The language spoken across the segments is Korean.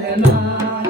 চলে না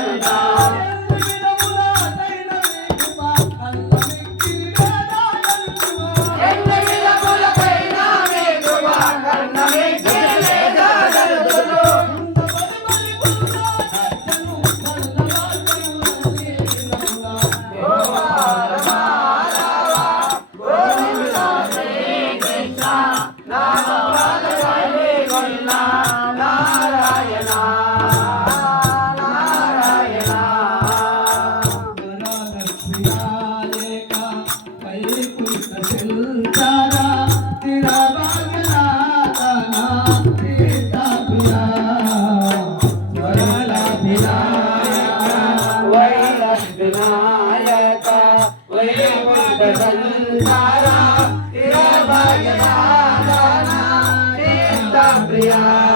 Bye. Yeah.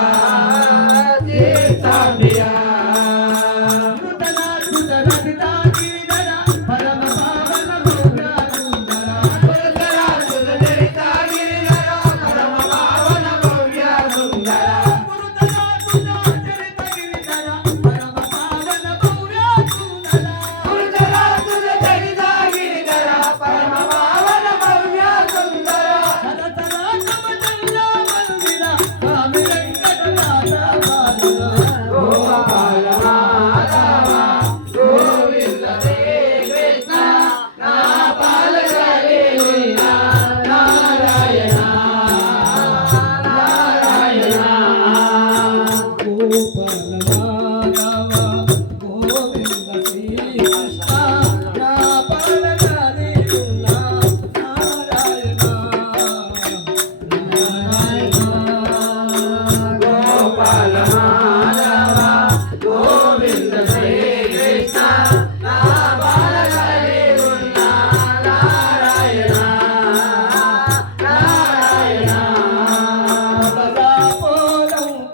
오